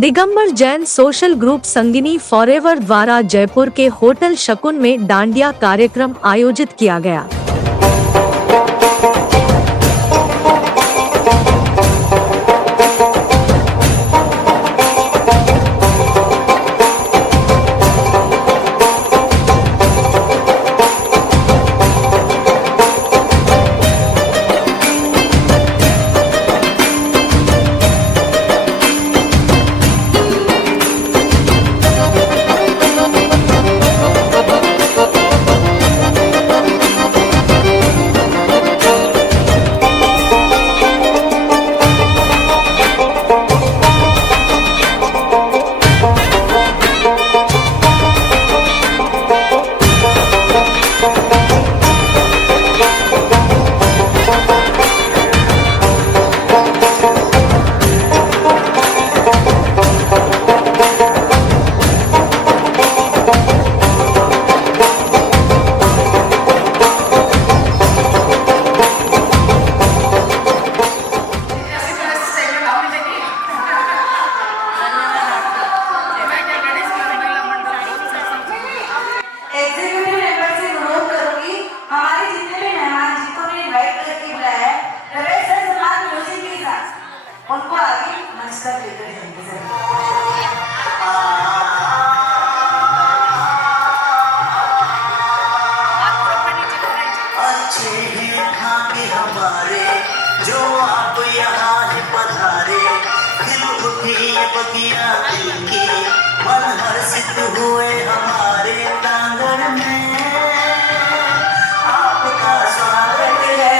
Digambar Jain social group Sangini forever द्वारा जयपुर के hotel शकुन में डांडिया कार्यक्रम आयोजित किया गया। उनको आगे मंच तक लेकर जाएंगे। अच्छे हैं खाके हमारे जो आप यहाँ है पधारे, दिल उठी बगिया की मन हर्षित हुए हमारे प्रांगण में आपका स्वागत है।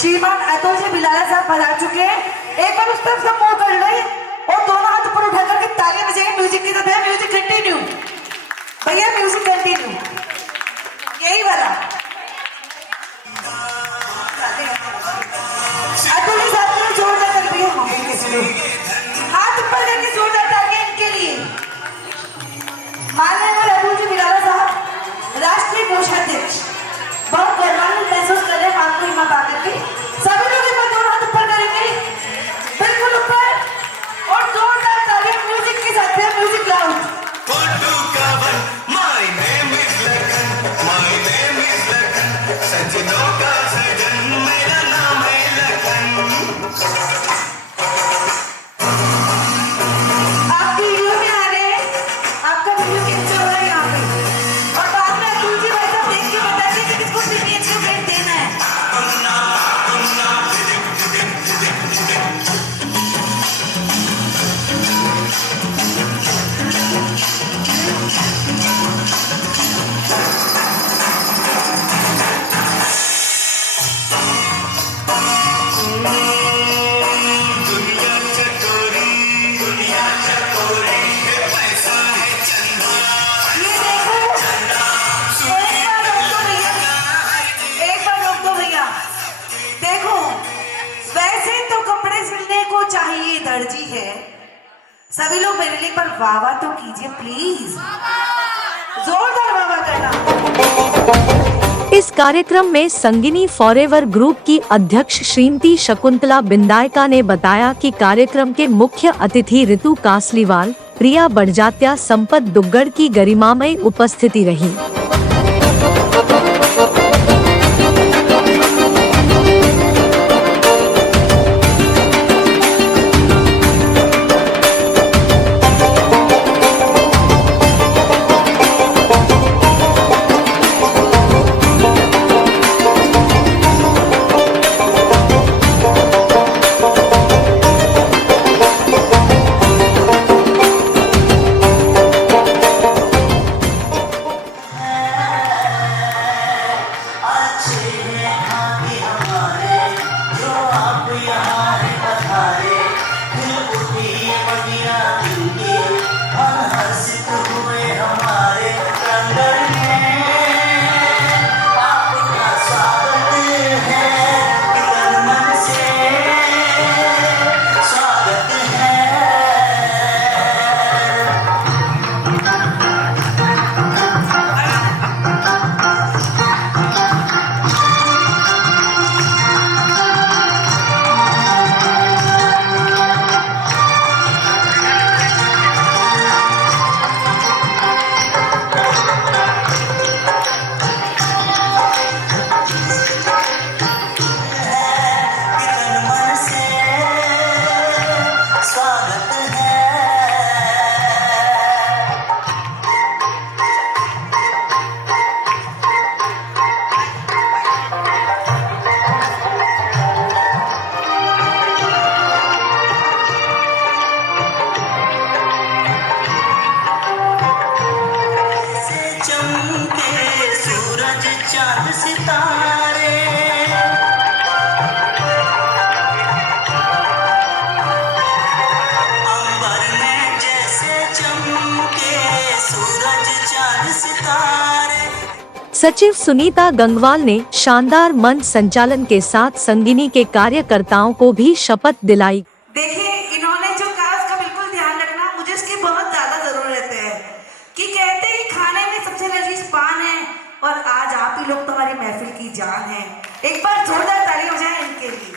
श्रीमान अतुल जी बिलाला साहब पधार चुके हैं। एक बार उस तरफ से मुंह कर ले और दोनों हाथ ऊपर उठा करके तालियां बजाएंगे। म्यूजिक की तरफ है, म्यूजिक कंटिन्यू। भैया म्यूजिक कंटिन्यू, यही वाला। अतुल जी साथ में जोरदार ताली भैया, हाथ ऊपर करके जोरदार ताली इनके लिए। माननीय अतुल जी बिलाला साहब राष्ट्रीय कोषाध्यक्ष, बहुत गौरवान्वित महसूस कर रहे हैं आपको यहाँ पा करके। सभी लोग एक बार दोनों हाथ ऊपर करेंगे, बिल्कुल ऊपर, और जोरदार तालियां म्यूजिक के साथ है, music loud. My name is Lakan, my name is Lakan, सजनों का सजन मेरा नाम है लखन। आप वीडियो में आ रहे हैं, आपका वीडियो कैसे हो रहा है यहाँ पे, और बाद में अतुल जी भाई साहब देख के बताइए कि किसको सीपीएच को रेट देना है। चाहिए दर्जी है, सभी लोग मेरे लिए पर वाह तो कीजिए प्लीज, जोरदार वाह करना। इस कार्यक्रम में संगिनी फॉरएवर ग्रुप की अध्यक्ष श्रीमती शकुंतला बिंदायका ने बताया कि कार्यक्रम के मुख्य अतिथि ऋतु कासलीवाल, प्रिया बड़जात्या, संपत दुग्गड़ की गरिमामय उपस्थिति रही। चांद सितारे अंबर में जैसे चमके सूरज चांद सितारे। सचिव सुनीता गंगवाल ने शानदार मंच संचालन के साथ संगिनी के कार्यकर्ताओं को भी शपथ दिलाई। देखिए इन्होंने जो कहा उसका बिल्कुल ध्यान रखना, मुझे इसकी बहुत ज्यादा जरूरत है कि कहते हैं खाने में सबसे लजीज पान है, और आज आप ही लोग तो हमारी महफिल की जान है। एक बार जोरदार ताली हो जाए इनके लिए।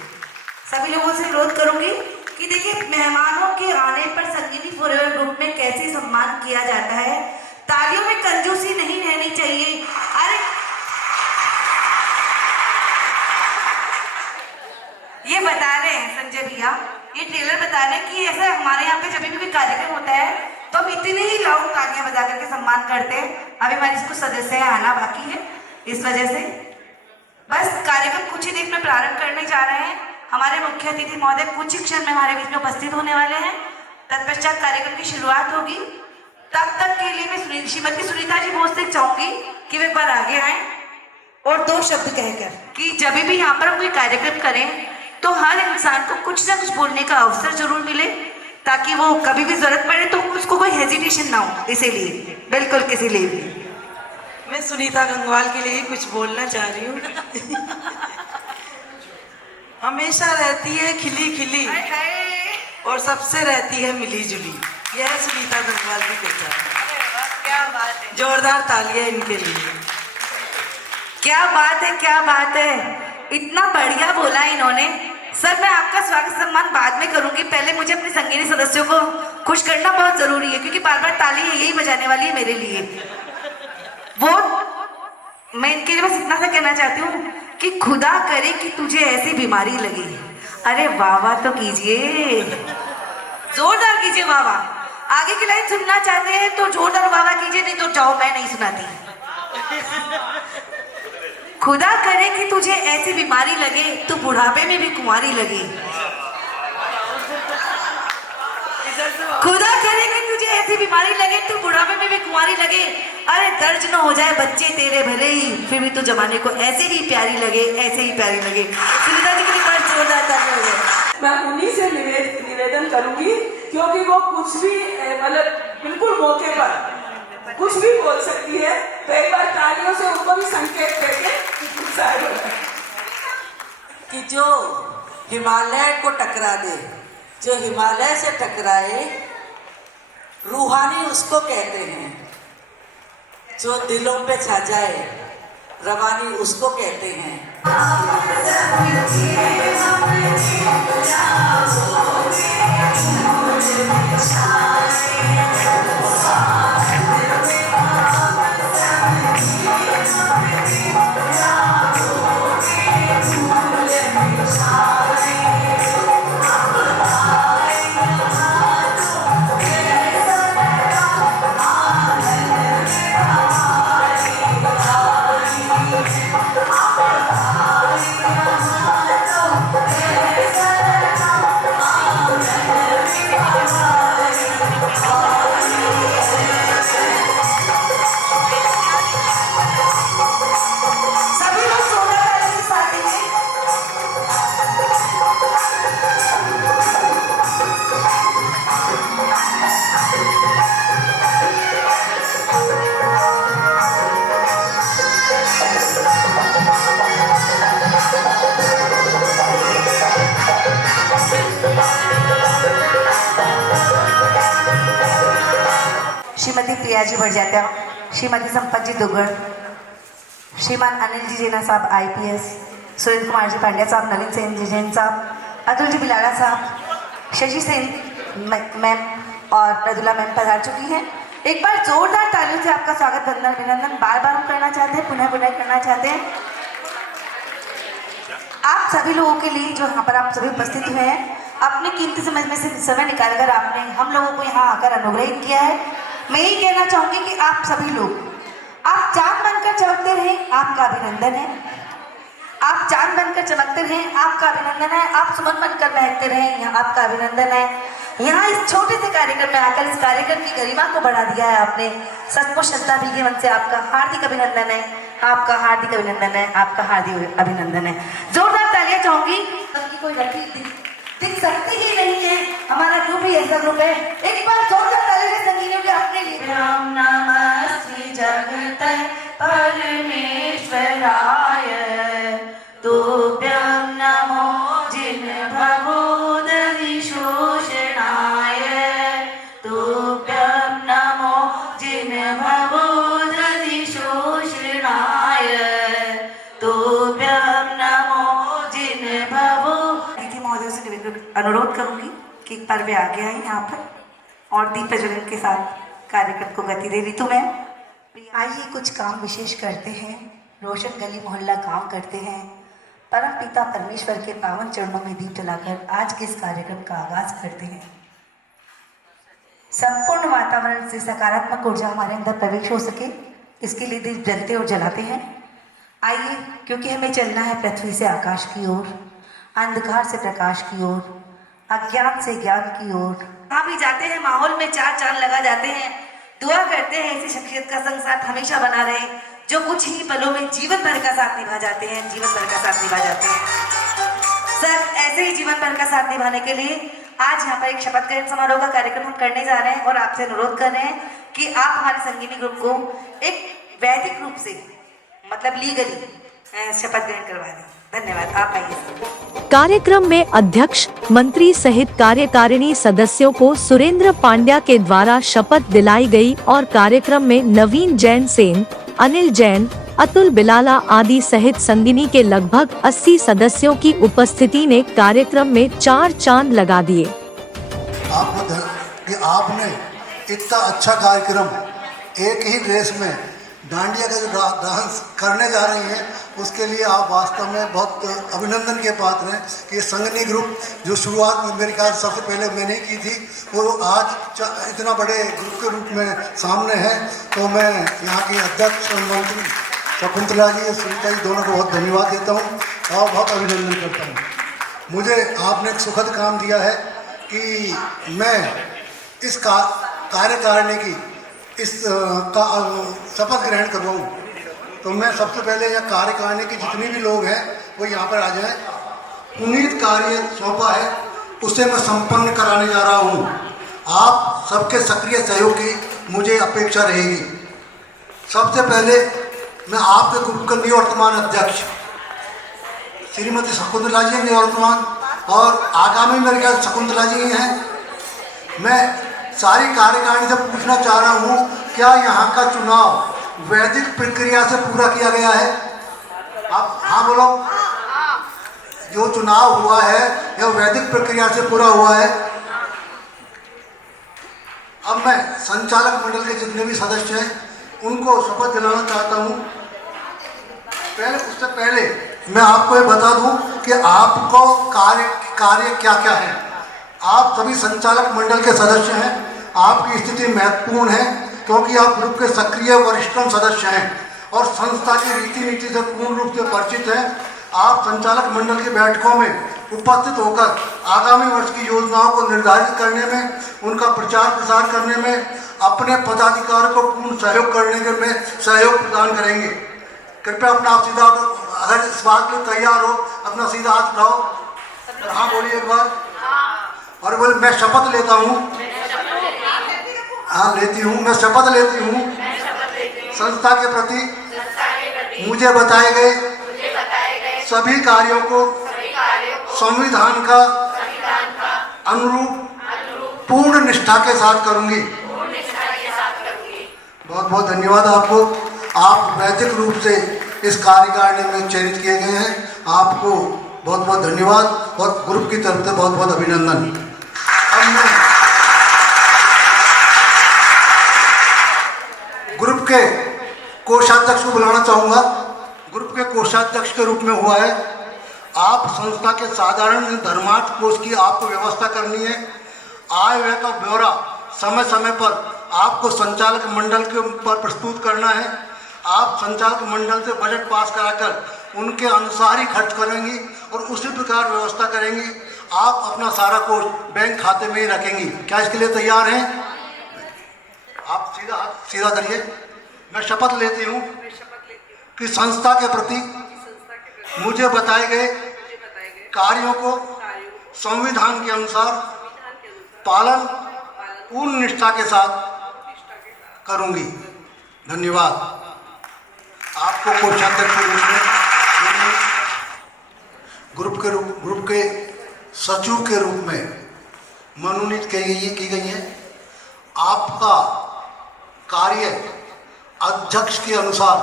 सभी लोगों से अनुरोध करूंगी कि देखिए मेहमानों के आने पर संगिनी फॉरएवर ग्रुप में कैसे सम्मान किया जाता है। तालियों में कंजूसी नहीं रहनी चाहिए। अरे ये बता रहे हैं संजय भैया, ये ट्रेलर बता रहे हैं कि ऐसा हमारे यहाँ पे जब भी कोई कार्यक्रम होता है तो हम इतनी ही लाउड तालियां बजा करके सम्मान करते हैं। अभी हमारे कुछ सदस्य आना बाकी है, इस वजह से बस कार्यक्रम कुछ ही देर में प्रारंभ करने जा रहे हैं। हमारे मुख्य अतिथि महोदय कुछ ही क्षण में हमारे बीच में उपस्थित होने वाले हैं। तत्पश्चात कार्यक्रम की शुरुआत होगी। तब तक के लिए मैं श्रीमती सुनीता जी बोस से चाहूंगी कि वे एक बार आगे आए और दो शब्द कहकर कि जब भी यहाँ पर कोई कार्यक्रम करें तो हर इंसान को कुछ ना कुछ बोलने का अवसर जरूर मिले, ताकि वो कभी भी जरूरत पड़े तो उसको कोई हेजिटेशन ना हो, इसीलिए बिल्कुल किसी लिए भी। मैं सुनीता गंगवाल के लिए कुछ बोलना चाह रही हूँ। हमेशा रहती है खिली खिली और सबसे रहती है मिली जुली, यह है सुनीता गंगवाल की पहचान। क्या बात है, जोरदार तालियां इनके लिए। क्या बात है, क्या बात है, इतना बढ़िया बोला इन्होंने। सर मैं आपका स्वागत सम्मान बाद में करूंगी, पहले मुझे अपने संगीनी सदस्यों को खुश करना बहुत जरूरी है, क्योंकि बार बार ताली यही बजाने वाली है मेरे लिए। वो मैं इनके लिए बस इतना सा कहना चाहती हूँ कि खुदा करे कि तुझे ऐसी बीमारी लगी। अरे वाह वाह तो कीजिए, जोरदार कीजिए वाह वाह। आगे की लाइन सुनना चाहते हैं तो जोरदार वाह वाह कीजिए, नहीं तो जाओ, मैं नहीं सुनाती। खुदा करे कि तुझे ऐसी बीमारी लगे, तू बुढ़ापे में भी कुंवारी लगे। खुदा करे कि तुझे ऐसी बीमारी लगे, तू बुढ़ापे में भी कुंवारी लगे। अरे दर्ज न हो जाए बच्चे तेरे भले ही, फिर भी तो जमाने को ऐसे ही प्यारी लगे, ऐसे ही प्यारी लगे। सुनीता जी की बात जोरदार ताली हो जाए। मैं उन्हीं से निवेदन करूंगी, क्योंकि वो कुछ भी मतलब बिल्कुल मौके पर कुछ भी बोल सकती है, तो एक बार तालियों से उनको भी संकेत देके कि जो हिमालय को टकरा दे, जो हिमालय से टकराए, रूहानी उसको कहते हैं। जो दिलों पे छा जाए, रवानी उसको कहते हैं। श्रीमती प्रियाजी भड़जात्या, श्रीमती संपत जी दुग्गड़, श्रीमान अनिल जी जेना साहब IPS, सुरेंद्र कुमार जी पांड्या साहब, नवीन सेन जी जैन साहब, अतुल जी बिलाड़ा साहब, शशि सेन मैम और मृदुला मैम पधार चुकी हैं। एक बार जोरदार तालियों से आपका स्वागत वंदन अभिनंदन बार बार हम करना चाहते हैं, पुनः पुनः करना चाहते हैं। आप सभी लोगों के लिए जो यहाँ पर आप सभी उपस्थित हुए हैं, अपने कीमती समय निकालकर आपने हम लोगों को यहाँ आकर अनुग्रहित किया है। मैं यही कहना चाहूंगी कि आप सभी लोग, आप चांद बनकर चमकते रहें, आपका अभिनंदन है। आप चांद बनकर चमकते रहें, आपका अभिनंदन है। आप सुमन बनकर महकते रहें, यहाँ आपका अभिनंदन है। यहाँ इस छोटे से कार्यक्रम में आकर इस कार्यक्रम की गरिमा को बढ़ा दिया है आपने, सचमुच श्रद्धा भी के मन से आपका हार्दिक अभिनंदन है, आपका हार्दिक अभिनंदन है, आपका हार्दिक अभिनंदन है। जोरदार तालियां चाहूंगी। कोई लड़की दिख सकती ही नहीं है, हमारा ग्रुप ही ऐसा ग्रुप है। एक बार जोरदार तालियां संगीतों के अपने लिए। राम नमस्ते जगत परमेश्वराय, तुभ्यं नमो जिन्भवोदधि शोषणाय, तुभ्यं नमो जिन्भवोदधि शोषणाय, तुभ्यं नमो जिन्भवो। दीदी महोदय से अनुरोध करूंगी कि एक बार वे आगे आए यहाँ पर और दीप प्रज्वलन के साथ कार्यक्रम को गति दे। ऋतु मैम आइए कुछ काम विशेष करते हैं, रोशन गली मोहल्ला काम करते हैं, परम पिता परमेश्वर के पावन चरणों में दीप जलाकर आज के इस कार्यक्रम का आगाज करते हैं। संपूर्ण वातावरण से सकारात्मक ऊर्जा हमारे अंदर प्रवेश हो सके, इसके लिए दीप जलते और जलाते हैं। आइए, क्योंकि हमें चलना है पृथ्वी से आकाश की ओर, अंधकार से प्रकाश की ओर, अज्ञान से ज्ञान की ओर। कहाँ भी जाते हैं माहौल में चार चांद लगा जाते हैं। दुआ करते हैं ऐसी शख्सियत का संग साथ हमेशा बना रहे, जो कुछ ही पलों में जीवन भर का साथ निभा जाते हैं, जीवन भर का साथ निभा जाते हैं। सर ऐसे ही जीवन भर का साथ निभाने के लिए आज यहाँ पर एक शपथ ग्रहण समारोह का कार्यक्रम हम करने जा रहे हैं और आपसे अनुरोध कर रहे हैं कि आप हमारे संगीनी ग्रुप को एक वैदिक रूप से मतलब लीगली शपथ ग्रहण करवा दें। धन्यवाद। आप आइए। कार्यक्रम में अध्यक्ष, मंत्री सहित कार्यकारिणी सदस्यों को सुरेंद्र पांड्या के द्वारा शपथ दिलाई गई और कार्यक्रम में नवीन जैन सेन, अनिल जैन, अतुल बिलाला आदि सहित संगिनी के लगभग 80 सदस्यों की उपस्थिति ने कार्यक्रम में 4 चांद लगा दिए। आपने इतना अच्छा कार्यक्रम एक ही ड्रेस में डांडिया का जो डांस करने जा रही हैं, उसके लिए आप वास्तव में बहुत अभिनंदन के पात्र हैं कि ये संगनी ग्रुप जो शुरुआत में मेरे ख्याल सबसे पहले मैंने की थी, वो आज इतना बड़े ग्रुप के रूप में सामने है। तो मैं यहाँ की अध्यक्ष और मंत्री शकुंतला जी और सुनीता जी दोनों को बहुत धन्यवाद देता हूँ और बहुत अभिनंदन करता हूँ। मुझे आपने एक सुखद काम दिया है कि मैं इस कार्यकारिणी की इस का शपथ ग्रहण करवाऊँ। तो मैं सबसे पहले यहाँ कार्यकारिणी के जितने भी लोग हैं वो यहाँ पर आ जाएं। पुनीत कार्य सौंपा है, उसे मैं संपन्न कराने जा रहा हूँ। आप सबके सक्रिय सहयोग की मुझे अपेक्षा रहेगी। सबसे पहले मैं आपके ग्रुप के निवर्तमान अध्यक्ष श्रीमती शकुंतला जी निवर्तमान और आगामी मेरे ख्याल शकुंतला जी हैं। मैं सारी कार्यकारिणी से पूछना चाह रहा हूँ, क्या यहाँ का चुनाव वैदिक प्रक्रिया से पूरा किया गया है? आप हाँ बोलो। जो चुनाव हुआ है यह वैदिक प्रक्रिया से पूरा हुआ है। अब मैं संचालक मंडल के जितने भी सदस्य हैं उनको शपथ दिलाना चाहता हूँ। उससे पहले मैं आपको ये बता दूं कि आपको कार्य क्या क्या है। आप सभी संचालक मंडल के सदस्य हैं। आपकी स्थिति महत्वपूर्ण है क्योंकि आप ग्रुप के सक्रिय वरिष्ठतम सदस्य हैं और संस्था की रीति नीति से पूर्ण रूप से परिचित हैं। आप संचालक मंडल की बैठकों में उपस्थित होकर आगामी वर्ष की योजनाओं को निर्धारित करने में, उनका प्रचार प्रसार करने में, अपने पदाधिकारियों को पूर्ण सहयोग करने के में सहयोग प्रदान करेंगे। कृपया अपना आप सीधा, अगर इस बात में तैयार हो, अपना सीधा हाथ उठाओ। हाँ बोलिए एक बार। और बोले मैं शपथ लेता हूँ। हाँ लेती हूँ। मैं शपथ लेती हूँ संस्था के प्रति मुझे बताए गए सभी कार्यों को संविधान का अनुरूप पूर्ण निष्ठा के साथ करूँगी। बहुत बहुत धन्यवाद आपको। आप वैदिक रूप से इस कार्यकारिणी में चयनित किए गए हैं। आपको बहुत बहुत धन्यवाद और ग्रुप की तरफ से बहुत बहुत अभिनंदन। अब मैं ग्रुप के कोषाध्यक्ष को बुलाना चाहूँगा। ग्रुप के कोषाध्यक्ष के रूप में हुआ है, आप संस्था के साधारण धर्मार्थ कोष की आपको व्यवस्था करनी है। आय व्यय का ब्यौरा समय समय पर आपको संचालक मंडल के ऊपर प्रस्तुत करना है। आप संचालक मंडल से बजट पास कराकर उनके अनुसार ही खर्च करेंगी और उसी प्रकार व्यवस्था करेंगी। आप अपना सारा कोष बैंक खाते में ही रखेंगी। क्या इसके लिए तैयार हैं? आप सीधा करिए। मैं शपथ लेती हूँ कि संस्था के प्रति मुझे बताए गए कार्यों को संविधान के अनुसार पालन पूर्ण निष्ठा के साथ करूँगी। धन्यवाद। आपको कोषाध्यक्ष के रूप में ग्रुप के सचिव के रूप में मनोनीत की गई है। आपका कार्य अध्यक्ष के अनुसार,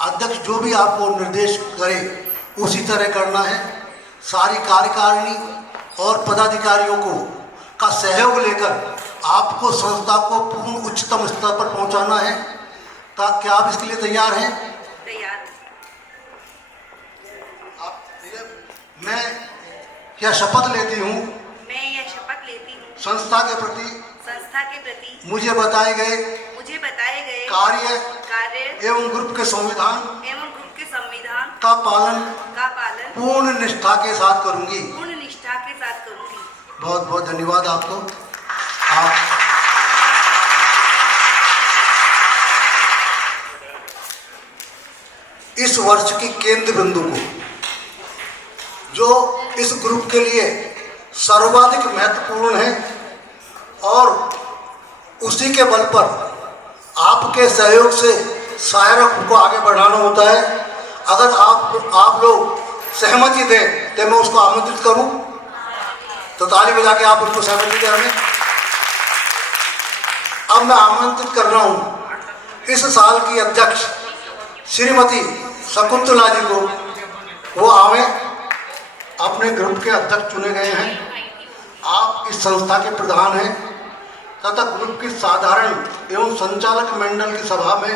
अध्यक्ष जो भी आपको निर्देश करे उसी तरह करना है। सारी कार्यकारिणी और पदाधिकारियों को का सहयोग लेकर आपको संस्था को पूर्ण उच्चतम स्तर पर पहुंचाना है। क्या आप इसके लिए तैयार हैं? तैयार। मैं क्या शपथ लेती हूँ? मैं यह शपथ लेती हूँ संस्था के प्रति मुझे बताए गए कार्य एवं ग्रुप के संविधान का पालन पूर्ण निष्ठा के साथ करूँगी। बहुत बहुत धन्यवाद आपको। आप इस वर्ष की केंद्र बिंदु को जो इस ग्रुप के लिए सर्वाधिक महत्वपूर्ण है और उसी के बल पर आपके सहयोग से शायरा ग्रुप को आगे बढ़ाना होता है। अगर आप लोग सहमति दें तो मैं उसको आमंत्रित करूं, तो ताली बजा के आप उनको सहमति दें हमें। अब मैं आमंत्रित कर रहा हूं इस साल की अध्यक्ष श्रीमती शकुंतला जी को, वो आवे। अपने ग्रुप के अध्यक्ष चुने गए हैं, आप इस संस्था के प्रधान हैं तथा ग्रुप की साधारण एवं संचालक मंडल की सभा में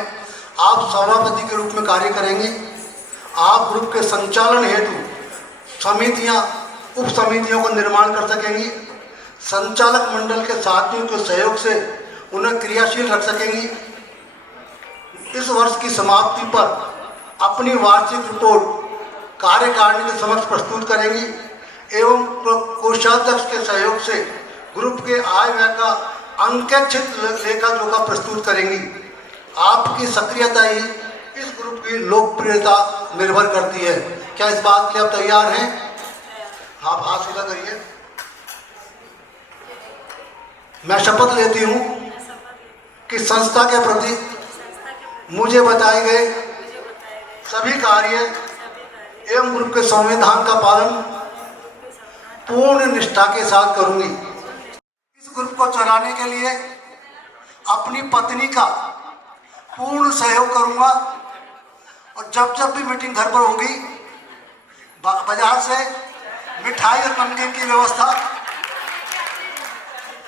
आप सभापति के रूप में कार्य करेंगे। आप ग्रुप के संचालन हेतु समितियां, उप समितियों का निर्माण कर सकेंगी। संचालक मंडल के साथियों के सहयोग से उन्हें क्रियाशील रख सकेंगी। इस वर्ष की समाप्ति पर अपनी वार्षिक रिपोर्ट कार्यकारिणी के समक्ष प्रस्तुत करेंगी एवं कोषाध्यक्ष के सहयोग से ग्रुप के आय व्यय का अंकेक्षित लेखा जोखा प्रस्तुत करेंगी। आपकी सक्रियता ही इस ग्रुप की लोकप्रियता निर्भर करती है। क्या इस बात के लिए आप तैयार हैं? आप हाथ सीधा करिए। मैं शपथ लेती हूं कि संस्था के प्रति मुझे बताए गए सभी कार्य एवं ग्रुप के संविधान का पालन पूर्ण निष्ठा के साथ करूंगी। इस ग्रुप को चलाने के लिए अपनी पत्नी का पूर्ण सहयोग करूंगा और जब भी मीटिंग घर पर होगी, बाजार से मिठाई और नमकीन की व्यवस्था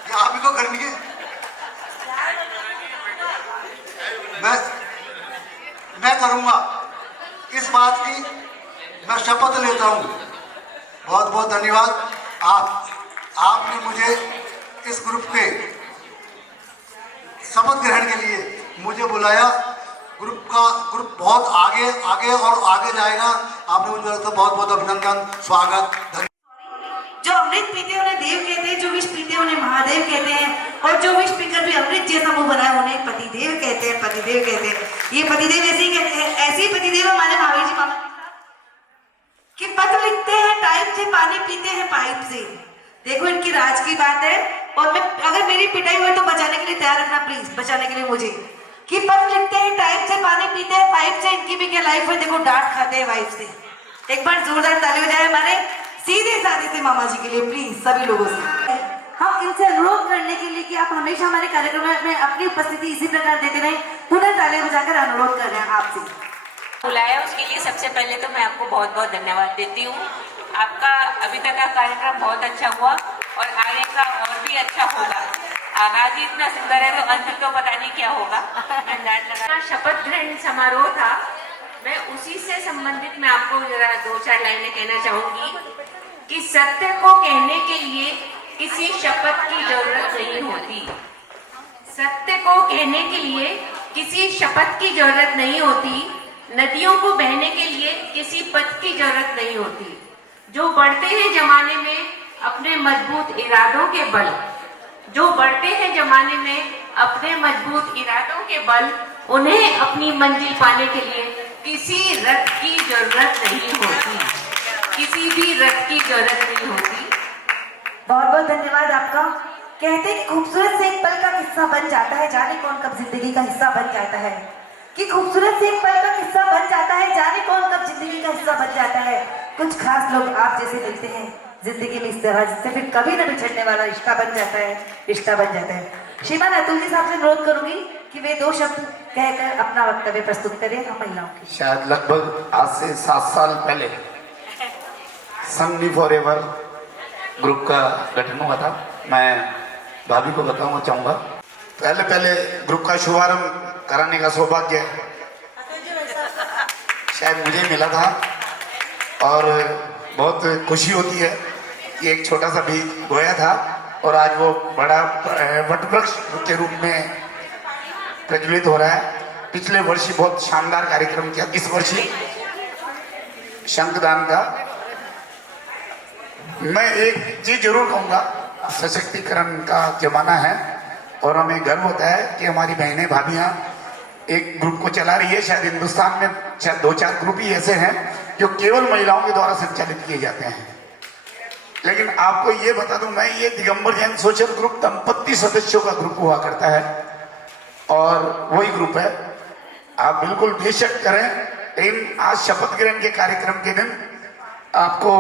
ये आप ही को करनी है। मैं करूंगा, इस बात की मैं शपथ लेता हूं। बहुत बहुत धन्यवाद। आपने मुझे इस ग्रुप के शपथ ग्रहण के लिए मुझे बुलाया। ग्रुप बहुत आगे और आगे जाएगा। आपने मुझे बोला, तो बहुत बहुत अभिनंदन, स्वागत, धन्यवाद। जो अमृत पीते हैं उन्हें देव कहते हैं, जो विष पीते हैं उन्हें महादेव कहते हैं, और जो विष पीकर भी अमृत जैसा मुंह बनाए उन्हें पतिदेव कहते हैं। पतिदेव कहते हैं, ये पतिदेव ऐसे ही कहते हैं। ऐसे ही पतिदेव हमारे भाभी जी मामा कि पत्र लिखते हैं टाइप से, पानी पीते हैं पाइप से। देखो इनकी राज की बात है। और मैं, अगर मेरी पिटाई हुई तो बचाने के लिए तैयार रखना प्लीज, बचाने के लिए मुझे। कि पत्र लिखते हैं टाइप से, पानी पीते हैं पाइप से। इनकी भी क्या लाइफ है, देखो डांट खाते हैं वाइफ से। एक बार जोरदार ताली हो जाए हमारे सीधे साधे से मामा जी के लिए, प्लीज सभी लोगों से। हम इनसे अनुरोध करने के लिए कि आप हमेशा हमारे कार्यक्रम में अपनी उपस्थिति इसी प्रकार देते रहे, पुनः ताली बजाकर अनुरोध कर रहे हैं आपसे। बुलाया उसके लिए सबसे पहले तो मैं आपको बहुत बहुत धन्यवाद देती हूँ। आपका अभी तक का कार्यक्रम बहुत अच्छा हुआ और आगे का और भी अच्छा होगा। आगाज ही इतना सुंदर है तो अंत तो पता नहीं क्या होगा। शपथ ग्रहण समारोह था, मैं उसी से संबंधित मैं आपको जरा 2-4 लाइनें कहना चाहूंगी कि सत्य को कहने के लिए किसी शपथ की जरूरत नहीं होती। सत्य को कहने के लिए किसी शपथ की जरूरत नहीं होती। नदियों को बहने के लिए किसी पथ की जरूरत नहीं होती। जो बढ़ते हैं जमाने में अपने मजबूत इरादों के बल, जो बढ़ते हैं जमाने में अपने मजबूत इरादों के बल, उन्हें अपनी मंजिल पाने के लिए किसी रथ की जरूरत नहीं होती। किसी भी रथ की जरूरत नहीं होती। बहुत बहुत धन्यवाद आपका। कहते हैं कि खूबसूरत से एक पल का किस्सा बन जाता है, जाने कौन कब जिंदगी का हिस्सा बन जाता है। कि खूबसूरत से एक पल का किस्सा बन जाता है, जाने कौन कब जिंदगी का हिस्सा बन जाता है। कुछ खास लोग आप जैसे मिलते हैं जिंदगी में इस तरह, जिससे फिर कभी न बिछड़ने वाला रिश्ता बन जाता है, रिश्ता बन जाता है। श्रीमान अतुल जी साहब से अनुरोध करूंगी कि वे 2 शब्द कहकर अपना वक्तव्य प्रस्तुत करें हम महिलाओं की। शायद लगभग आज से 7 साल पहले संगनी फॉरएवर ग्रुप का गठन हुआ था। मैं भाभी को बताना चाहूँगा, पहले ग्रुप का शुभारंभ कराने का सौभाग्य शायद मुझे मिला था और बहुत खुशी होती है कि एक छोटा सा बीज बोया था और आज वो बड़ा वटवृक्ष के रूप में प्रज्वलित हो रहा है। पिछले वर्ष ही बहुत शानदार कार्यक्रम किया, इस वर्ष ही शंखदान का। मैं एक चीज जरूर कहूँगा, सशक्तिकरण का जमाना है और हमें गर्व होता है कि हमारी बहनें भाभियाँ एक ग्रुप को चला रही है। शायद हिंदुस्तान में शायद 2-4 ग्रुप ही ऐसे हैं जो केवल महिलाओं के द्वारा संचालित किए जाते हैं। लेकिन आपको ये बता दूं मैं, ये दिगंबर जैन सोशल ग्रुप दंपत्ति सदस्यों का ग्रुप हुआ करता है और वही ग्रुप है। आप बिल्कुल बेशक करें, लेकिन आज शपथ ग्रहण के कार्यक्रम के दिन आपको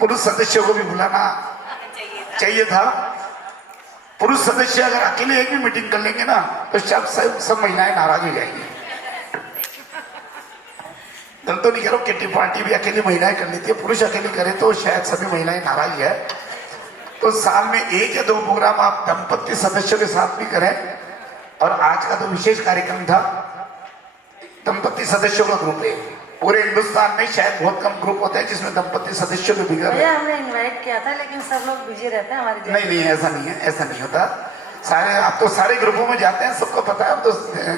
पुरुष सदस्यों को भी बुलाना चाहिए था। पुरुष सदस्य अगर अकेले एक भी मीटिंग कर लेंगे ना तो सब महिलाएं नाराज हो जाएंगी। गलत तो नहीं करो, किट्टी पार्टी भी अकेली महिलाएं कर लेती है, पुरुष अकेले करे तो शायद सभी महिलाएं नाराज है। तो साल में 1 या 2 प्रोग्राम आप दंपत्ति सदस्यों के साथ भी करें। और आज का तो विशेष कार्यक्रम था, दंपत्ति सदस्यों का ग्रुप है। पूरे हिंदुस्तान में शायद बहुत कम ग्रुप होते हैं जिसमें दंपत्ति सदस्यों के बिगड़ भैया हमने इनवाइट किया था लेकिन सब लोग बिजी रहते हैं हमारे। नहीं, ऐसा नहीं है, ऐसा नहीं होता। सारे आप तो सारे ग्रुपों में जाते हैं, सबको पता है। आप तो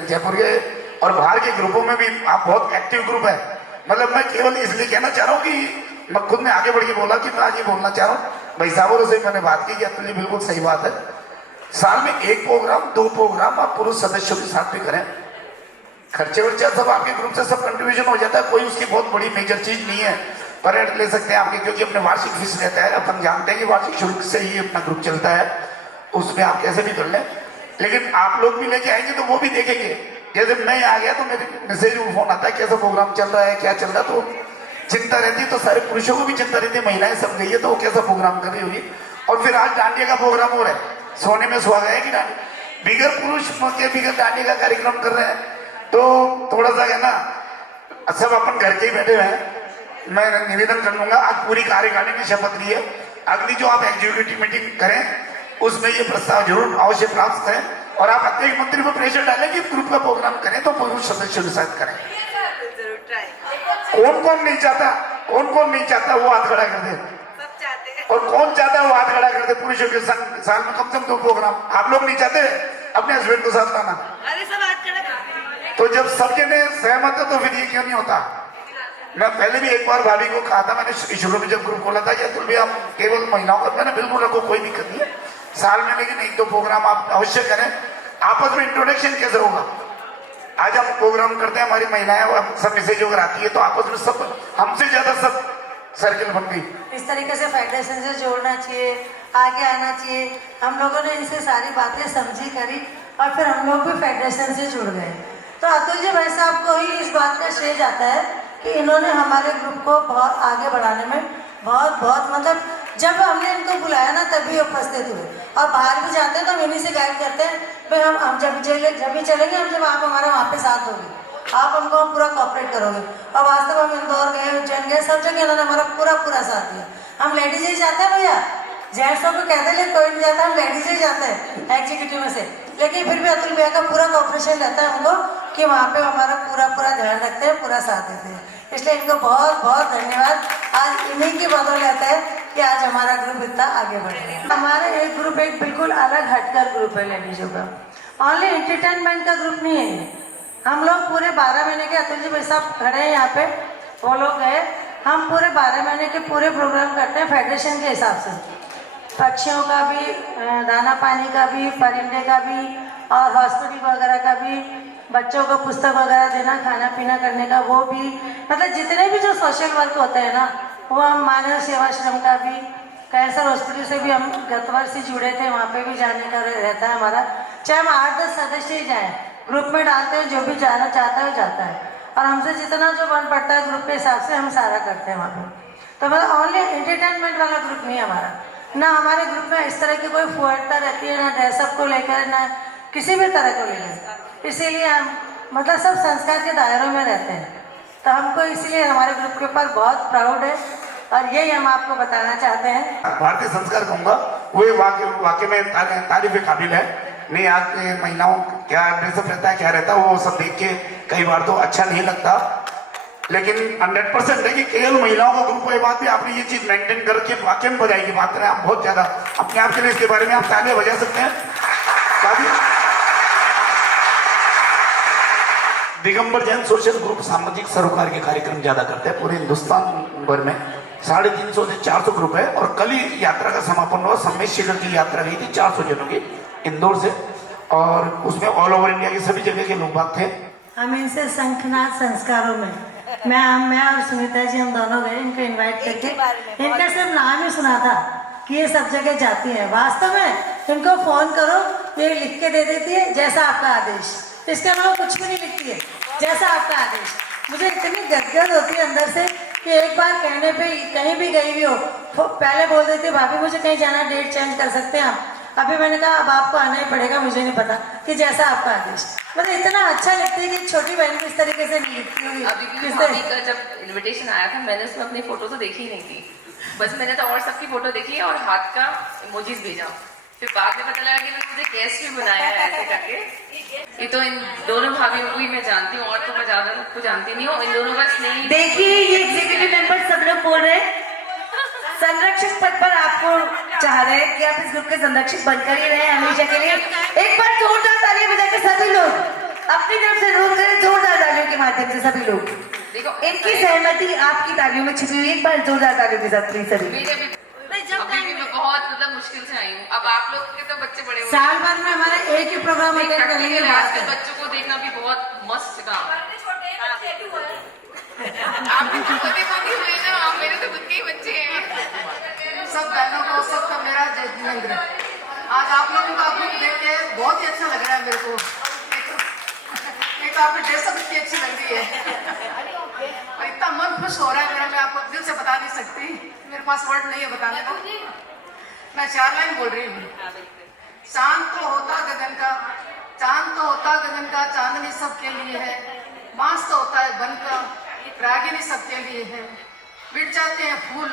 जयपुर के और बाहर के ग्रुपों में भी आप बहुत एक्टिव ग्रुप है। मतलब मैं केवल इसलिए कहना चाह रहा हूँ कि मैं खुद ने आगे बढ़ के बोला कि मैं आज ये बोलना चाह रहा हूँ। भाई साहब से मैंने बात की कि अतुल जी बिल्कुल सही बात है, साल में 1 प्रोग्राम 2 प्रोग्राम आप पुरुष सदस्यों के साथ भी करें। खर्चे वर्चा सब आपके ग्रुप से सब कंट्रीब्यूशन हो जाता है, कोई उसकी बहुत बड़ी मेजर चीज नहीं है। परेड ले सकते हैं आपके, क्योंकि अपने वार्षिक फीस रहता है। अपन जानते हैं कि वार्षिक शुल्क से ही अपना ग्रुप चलता है, उसमें आप कैसे भी कर लें। लेकिन आप लोग भी लेके आएंगे तो वो भी देखेंगे। जैसे मैं आ गया तो मेरे मैसेज में फोन आता है कैसा प्रोग्राम चल रहा है, क्या चल रहा है, तो चिंता रहती है। तो सारे पुरुषों को भी चिंता रहती है, महिलाएं सब गई है तो वो कैसा प्रोग्राम कर रही होगी। और फिर आज डांडिया का प्रोग्राम हो रहा है, सोने में सुहागा है कि बिगर पुरुष के बिगर डांडिया का कार्यक्रम कर रहे हैं। तो थोड़ा सा है ना, सब अपन घर के ही बैठे हुए हैं। मैं निवेदन कर लूंगा, आज पूरी कार्यकारिणी ने शपथ ली है, अगली जो आप एग्जीक्यूटिव मीटिंग करें उसमें ये प्रस्ताव जरूर अवश्य प्राप्त करें। और आप अध्यक्ष मंत्री को प्रेशर डालें कि ग्रुप का प्रोग्राम करें तो पुरुष सदस्यों के साथ करें। कौन कौन नहीं चाहता, कौन कौन नहीं चाहता वो हाथ खड़ा कर दे। और कौन चाहता है वो हाथ खड़ा कर दे। पुरुषों के संग साल में कम से कम 2 प्रोग्राम। आप लोग नहीं चाहते अपने हस्बैंड को साथ लाना? तो जब सब जने सहमत है तो फिर ये क्यों नहीं होता? मैं पहले भी एक बार भाभी को कहा था, मैंने शुरू में जब ग्रुप खोला था कि अतुल भैया हम केवल महिलाओं का, मैंने बिल्कुल रखो, कोई दिक्कत नहीं है साल में, लेकिन 1-2 प्रोग्राम आप अवश्य करें। आपस में इंट्रोडक्शन कैसे होगा? आज हम प्रोग्राम करते हैं, हमारी महिलाएं सब मैसेज अगर आती है तो आपस में सब हमसे ज्यादा सब सर्किल बन गई। इस तरीके से फेडरेशन से जोड़ना चाहिए, आगे आना चाहिए। हम लोगों ने इनसे सारी बातें समझी करी और फिर हम लोग भी फेडरेशन से जुड़ गए। तो अतुल जी भाई साहब को ही इस बात का श्रेय जाता है कि इन्होंने हमारे ग्रुप को बहुत आगे बढ़ाने में बहुत मतलब जब हमने इनको बुलाया ना तभी उपस्थित हुए। और बाहर भी जाते हैं तो हम इन्हीं से गाइड करते हैं भाई हम जब भी चलेंगे, हम जब आप हमारे वहाँ पे साथ होंगे, आप हमको पूरा कॉपरेट करोगे। और वास्तव हम इंदौर गए, उज्जैन गए, सब जगह इन्होंने हमारा पूरा साथ दिया। हम लेडीज ही जाते हैं भैया, जेंट्स को कहते हैं लेकिन कोई नहीं जाता, हम लेडीज ही जाते हैं एग्जीक्यूटिव में से। लेकिन फिर भी अतुल भैया का पूरा कॉपरेशन रहता है हमको कि वहाँ पे हमारा पूरा ध्यान रखते हैं, पूरा साथ देते हैं। इसलिए इनको बहुत धन्यवाद। आज इन्हीं की बदौलत है कि आज हमारा ग्रुप इतना आगे बढ़ रहा है। हमारा एक ग्रुप एक बिल्कुल अलग हटकर ग्रुप है लेडीजों का, ओनली एंटरटेनमेंट का ग्रुप नहीं है। हम लोग पूरे 12 महीने के, अतुल जी भाई साहब खड़े हैं यहाँ पे, वो लोग गए, हम पूरे 12 महीने के पूरे प्रोग्राम करते हैं फेडरेशन के हिसाब से। पक्षियों का भी, दाना पानी का भी, परिंदे का भी और हॉस्पिटल वगैरह का भी, बच्चों को पुस्तक वगैरह देना, खाना पीना करने का वो भी, मतलब जितने भी जो सोशल वर्क होते हैं ना वो हम, मानव सेवाश्रम का भी, कैंसर हॉस्पिटल से भी हम गत वर्ष से जुड़े थे, वहाँ पे भी जाने का रहता है हमारा। चाहे हम 8-10 सदस्य ही जाएँ, ग्रुप में डालते हैं, जो भी जाना चाहता है जाता है। और हमसे जितना जो बन पड़ता है ग्रुप के हिसाब से हम सारा करते हैं वहाँ पे। तो मतलब ओनली एंटरटेनमेंट वाला ग्रुप नहीं है हमारा। ना हमारे ग्रुप में इस तरह की कोई फुहरता रहती है, ना ड्रेसअप को लेकर, ना किसी भी तरह को लेकर। इसीलिए हम मतलब सब संस्कार के दायरों में रहते हैं। तो हमको इसीलिए हमारे ग्रुप के ऊपर बहुत प्राउड है और यही हम आपको बताना चाहते हैं। भारतीय संस्कार कहूँगा वो वाकई में तारीफ काबिल है। नहीं, आज के महिलाओं क्या ड्रेसअप रहता है, क्या रहता है, वो सब देख के कई बार तो अच्छा नहीं लगता। लेकिन 100% है कि केवल महिलाओं का ग्रुप है। बात भी आपने ये चीज मेंटेन करके वाकई में बजाई की बात है। आप बहुत ज्यादा अपने आप के लिए इसके बारे में आप तालियां बजा सकते हैं। काफी दिगंबर जैन सोशल ग्रुप सामाजिक सरोकार के कार्यक्रम ज्यादा करते हैं पूरे हिंदुस्तान भर में। 350 से 400 ग्रुप है। और कल ही यात्रा का समापन हुआ। सम्मेद शिखर की यात्रा गई थी 400 जनों की इंदौर से, और उसमें ऑल ओवर इंडिया के सभी जगह के लोग बाग थे। हम इनसे शंखनाद संस्कारों में मैं और सुनीता जी हम दोनों गए इनको इनवाइट करके। इनका सिर्फ नाम ही सुना था कि ये सब जगह जाती है, वास्तव में इनको फोन करो ये लिख के दे देती है जैसा आपका आदेश, इसके अलावा कुछ भी नहीं लिखती है, जैसा आपका आदेश। मुझे इतनी गदगद होती है अंदर से कि एक बार कहने पे कहीं भी गई भी हो पहले बोल देती है भाभी मुझे कहीं जाना, डेट चेंज कर सकते हैं आप। अभी मैंने कहा अब आपको आना ही पड़ेगा, मुझे नहीं पता कि जैसा आपका आदेश। मतलब इतना अच्छा लिखती है कि छोटी बहन किस तरीके से नहीं लिखती होगी। अभी भी भाभी का जब इनविटेशन आया था मैंने उसमें अपनी फोटो तो देखी ही नहीं थी, बस मैंने तो और सबकी फोटो देखी है और हाथ का इमोजीज भेजा। फिर बाद में पता लगा कि इन्होंने मुझे केस भी बनाया है ऐसे करके। ये तो इन दोनों भाभी को ही मैं जानती हूँ और तो मैं ज्यादा को जानती नहीं हूँ। इन दोनों का स्नेह देखिए ये एग्जीक्यूटिव मेंबर सब लोग बोल रहे हैं संरक्षक पद पर आपको चाह रहे हैं कि आप इस ग्रुप के संरक्षक बनकर ही रहे हमेशा के लिए। एक बार जोरदार तालियां बजा के सभी लोग अपनी तरफ से रोक करें, जोरदार तालियों के माध्यम से सभी लोग। देखो इनकी सहमति आपकी तालियों में छिपी हुई, एक बार जोरदार तालियों के साथ प्लीज सभी। अभी भी मैं बहुत मतलब मुश्किल से आई हूँ। अब आप लोग के तो बच्चे बड़े हो साल भर में हमारा एक ही प्रोग्राम अटेंड करने की बात के है। बच्चों को देखना भी बहुत मस्त काम। आप भी तो छोटे मोटे हुए ना, मेरे तो खुद के ही बच्चे हैं। सब बहनों को सबका मेरा जय जिनेंद्र। आज आप लोगों का ग्रुप देख के बहुत ही अच्छा लग रहा है मेरे को। एक तो आपकी ड्रेसअप इतनी अच्छी लग रही है और इतना मन खुश हो रहा है मेरा, मैं आपको दिल से बता नहीं सकती, मेरे पास वर्ड नहीं है बताने को। मैं 4 लाइन बोल रही हूँ। चांद तो होता गगन का, चांद तो होता गगन का, चांदनी सबके लिए है। बांस तो होता है वन का, रागिनी सबके लिए है। मिट जाते हैं फूल,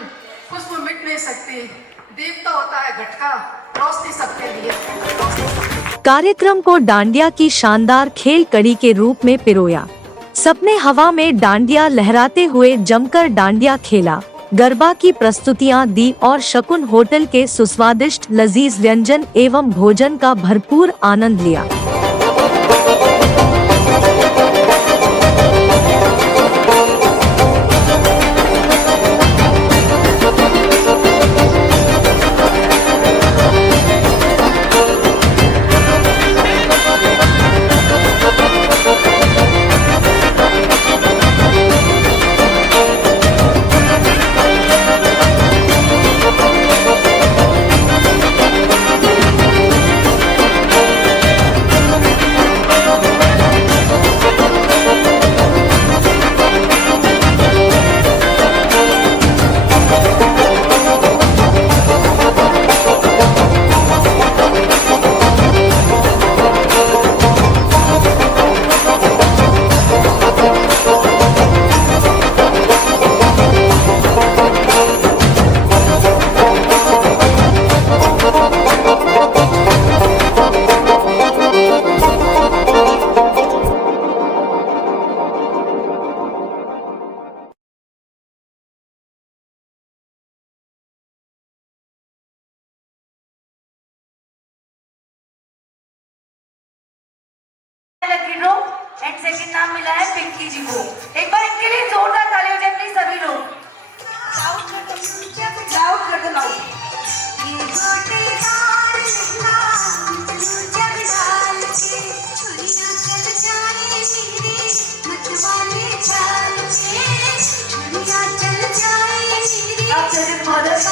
खुशबू मिट नहीं सकती। दीप तो होता है घटका, रोशनी सबके लिए। कार्यक्रम को डांडिया की शानदार खेल कड़ी के रूप में पिरोया। सबने हवा में डांडिया लहराते हुए जमकर डांडिया खेला, गरबा की प्रस्तुतियां दी और शकुन होटल के सुस्वादिष्ट लजीज व्यंजन एवं भोजन का भरपूर आनंद लिया। एंड सेकंड नाम मिला है पिंकी जी को। एक बार इनके लिए जोरदार ताली हो जाए प्लीज सभी लोग। लाउड कर दो लाउड। आप चलिए मदद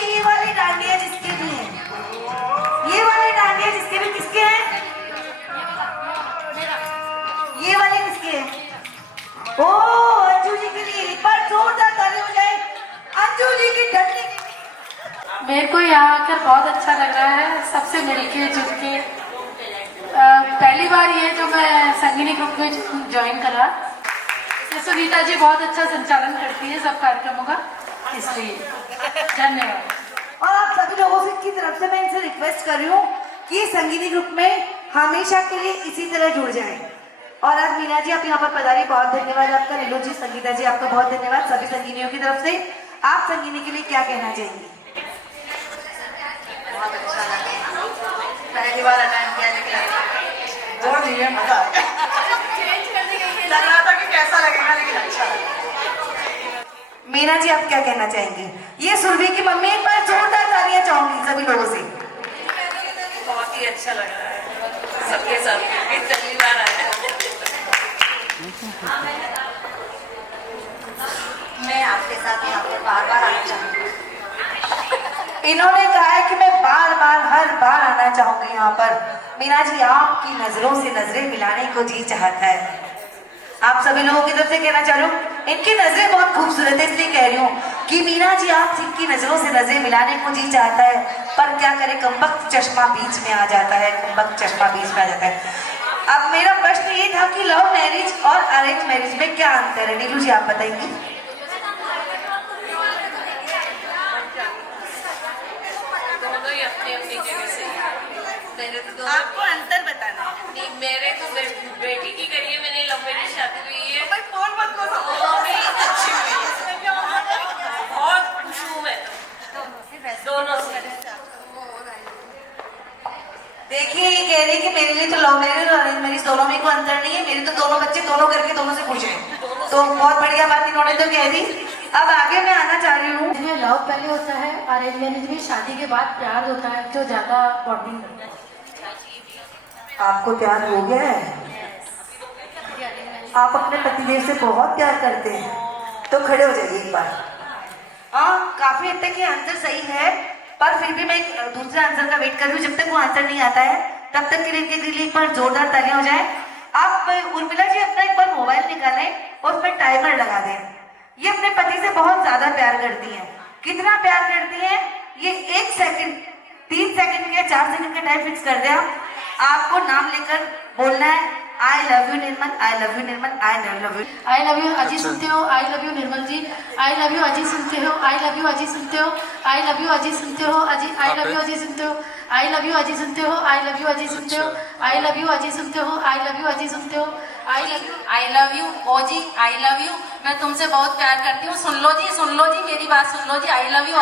ये वाली डांडिया जिसके भी है, ये वाली डांडिया जिसके भी किसके है, ये वाली किसके है? ओ अंजू जी के लिए एक बार जोरदार ताली हो जाए अंजू जी की डंडी। मेरे को यहाँ आकर बहुत अच्छा लग रहा है, सबसे मिलके जुलके। पहली बार ये जो मैं संगीनी ग्रुप में ज्वाइन करा। सुनीता जी बहुत अच्छा संचालन करती है सब कार्यक्रमों का, इसलिए धन्यवाद। और आप सभी लोगों से की तरफ से मैं इनसे रिक्वेस्ट कर रही हूँ कि संगीनी ग्रुप में हमेशा के लिए इसी तरह जुड़ जाएं। और आज मीना जी आप यहाँ पर पधारी, बहुत धन्यवाद आपका। नीलू जी, संगीता जी आपका बहुत धन्यवाद। सभी संगीनियों की तरफ से आप संगीनी के लिए क्या कहना चाहेंगे? बहुत अच्छा लगा, पहली बार अटेंड किया लेकिन जोर दिए, मजा आया। लग रहा था कि कैसा लगेगा लेकिन अच्छा लगा। मीना जी आप क्या कहना चाहेंगी? ये सुरभि की मम्मी, एक बार जोरदार तालियां चाहूंगी सभी लोगों से। बहुत ही अच्छा लग रहा है सबके साथ, पहली बार आया। मैं आपके साथ यहाँ पर बार-बार आना चाहूंगी। इन्होंने कहा है कि मैं बार-बार हर बार आना चाहूंगी यहाँ पर। मीना जी आपकी नजरों से नजरें मिलाने को जी चाहता है। आप सभी लोगों की तरफ से कहना चाह रही हूँ, इनकी नजरें बहुत खूबसूरत है, इसलिए कह रही हूँ कि मीना जी आप इनकी नजरों से नजरें मिलाने को जी चाहता है, पर क्या करे, कमबख्त चश्मा बीच में आ जाता है, कमबख्त चश्मा बीच में आ जाता है। अब मेरा प्रश्न ये था कि लव मैरिज और अरेंज मैरिज में क्या अंतर है? नीलू जी आप बताएंगी। दोनों ही अपनी अपनी जगह से मेरे तो आपको अंतर बताना है। नहीं, मेरे तो बेटी की करिए, मैंने लव मैरिज शादी हुई है, भाई फोन मत करो। वो भी अच्छी हुई है, बहुत खुश हूँ मैं तो दोनों से। देखिए ये कह रही कि मेरे लिए तो लव मैरिज और अरेंज मैरिज दोनों में कोई अंतर नहीं है, मेरे तो दोनों बच्चे दोनों करके दोनों से खुश हैं, तो बहुत बढ़िया बात इन्होंने तो कह दी। अब आगे मैं आना चाह रही हूँ। इसमें लव पहले होता है, अरेंज मैरिज में शादी के बाद प्यार होता है जो ज्यादा बॉन्डिंग करता है। आपको प्यार हो गया है? आप अपने पतिदेव से बहुत प्यार करते हैं, तो खड़े हो जाइए एक बार। हाँ काफी हद तक ये आंसर सही है, पर फिर भी मैं दूसरे आंसर का वेट कर रही हूँ। जब तक वो आंसर नहीं आता है तब तक के लिए इनके लिए एक बार जोरदार तालियां हो जाए। आप उर्मिला जी अपना एक बार मोबाइल निकालें और उसमें टाइमर लगा दें। ये अपने पति से बहुत ज्यादा प्यार करती हैं। कितना प्यार करती हैं? ये 1 सेकंड, 3 सेकंड या 4 सेकंड का टाइम फिक्स कर दें। आपको नाम लेकर बोलना है, I love you Nirmal, I love you Nirmal, I love you. I love you अजी सुनते हो, I love you Nirmal ji, I love you अजी सुनते हो, आई लव यू अजी सुनते हो, आई लव यू अजी सुनते हो, अजी आई लव यू अजी सुनते हो, आई लव यू अजी सुनते हो, आई लव यू अजी सुनते हो, आई लव यू अजी सुनते हो, आई लव यू अजी सुनते हो, आई लव यू ओ जी, आई लव यू, मैं तुमसे बहुत प्यार करती हूँ, सुन लो जी मेरी बात सुन लो जी, I love you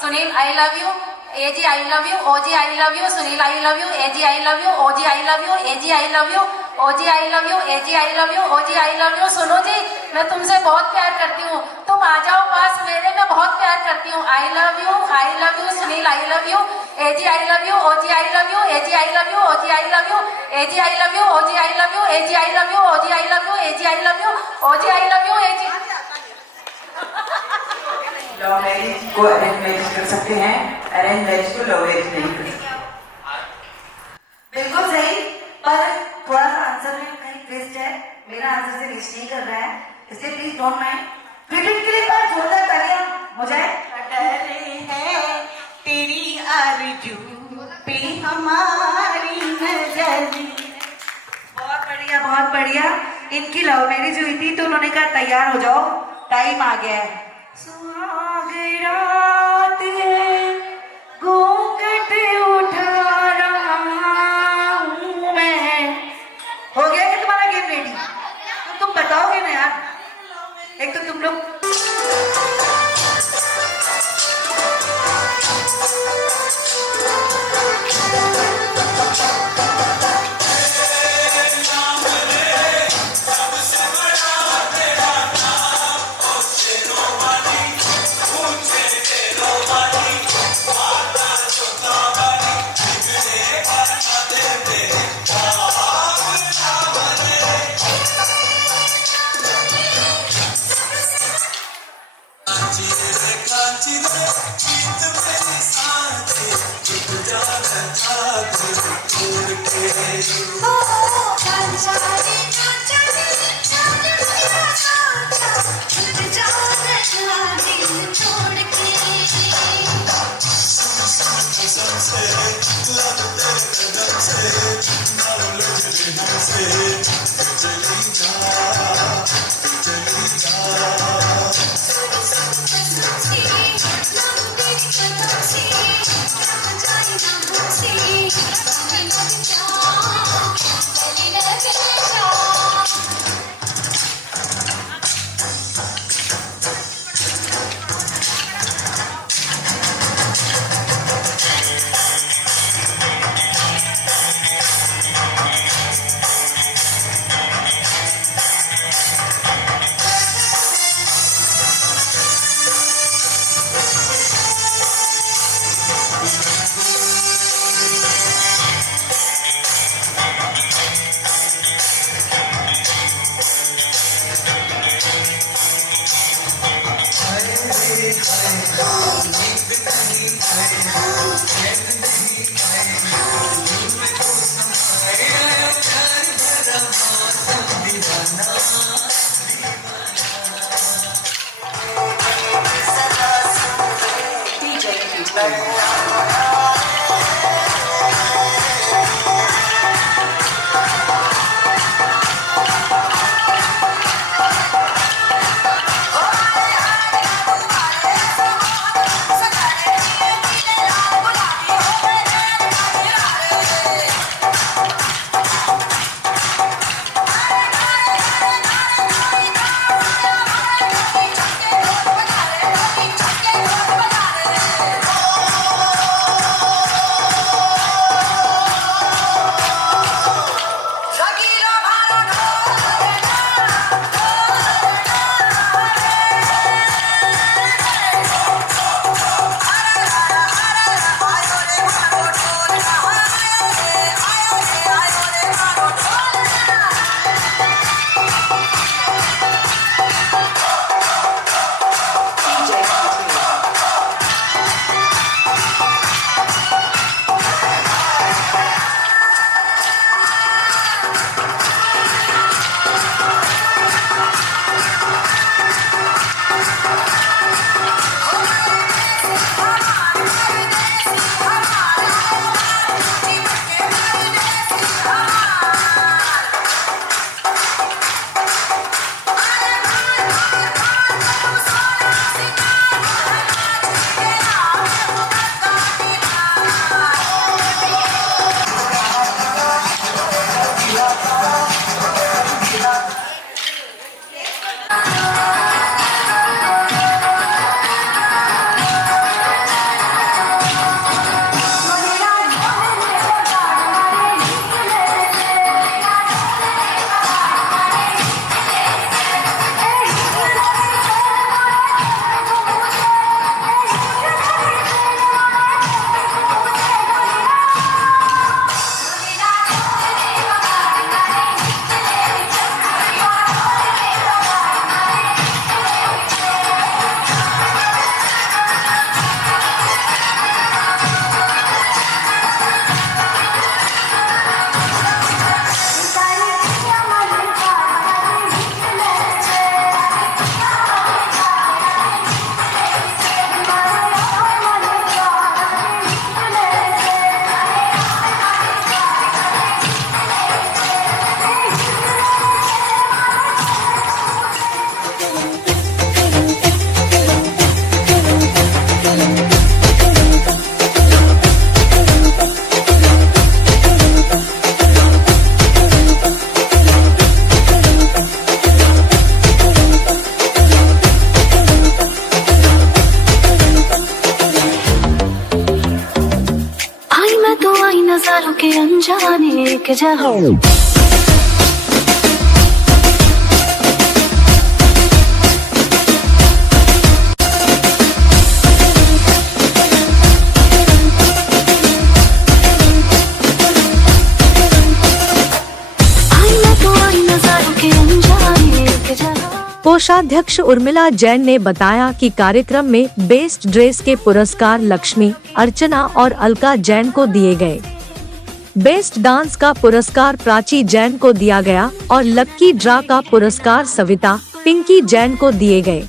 Sunil, I love you ए जी, आई लव यू ओ जी, I love you Sunil, I love you ए जी, आई लव यू ओ जी, आई लव यू ए जी, आई लव यू ओ जी, आई लव यू ए जी, आई लव यू ओ जी, आई लव यू। सुनो जी मैं तुमसे बहुत प्यार करती हूँ, तुम आ जाओ पास मेरे, मैं बहुत प्यार करती हूँ। I love you Sunil, I love you ए जी, आई लव यू ओ जी, आई लव यू ए जी, आई लव यू ओ जी, आई लव यू ए जी, आई लव यू ओ जी, आई लव यू ए जी, आई लव यू ओ जी, आई लव यू ए जी, आई लव यू ओ जी, आई लव यू ए जी। लव मैरिज को अरेंज मैरिज कर सकते हैं, अरेंज मैरिज को लव मैरिज नहीं कर सकते। बिल्कुल सही, पर थोड़ा सा आंसर में कहीं ट्विस्ट है, मेरा आंसर से रिच नहीं कर रहा है, इसलिए प्लीज डोंट माइंड। क्रिकेट के लिए पर जोरदार तालियां हो जाए। डरे है तेरी आरज़ू पे हमारी नजर। बहुत बढ़िया, बहुत बढ़िया। इनकी लव मैरिज हुई थी तो उन्होंने कहा तैयार हो जाओ, टाइम आ गया है। सुहाग रात है, घूंघट उठा रहा हूं मैं। हो गया क्या तुम्हारा गेम रेडी? तो तुम बताओगे ना यार, एक तो तुम लोग आई नजारों के अनजाने एक जहां। कोषाध्यक्ष उर्मिला जैन ने बताया कि कार्यक्रम में बेस्ट ड्रेस के पुरस्कार लक्ष्मी, अर्चना और अलका जैन को दिए गए। बेस्ट डांस का पुरस्कार प्राची जैन को दिया गया और लक्की ड्रा का पुरस्कार सविता, पिंकी जैन को दिए गए।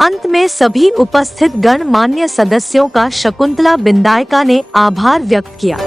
अंत में सभी उपस्थित गणमान्य सदस्यों का शकुंतला बिंदायका ने आभार व्यक्त किया।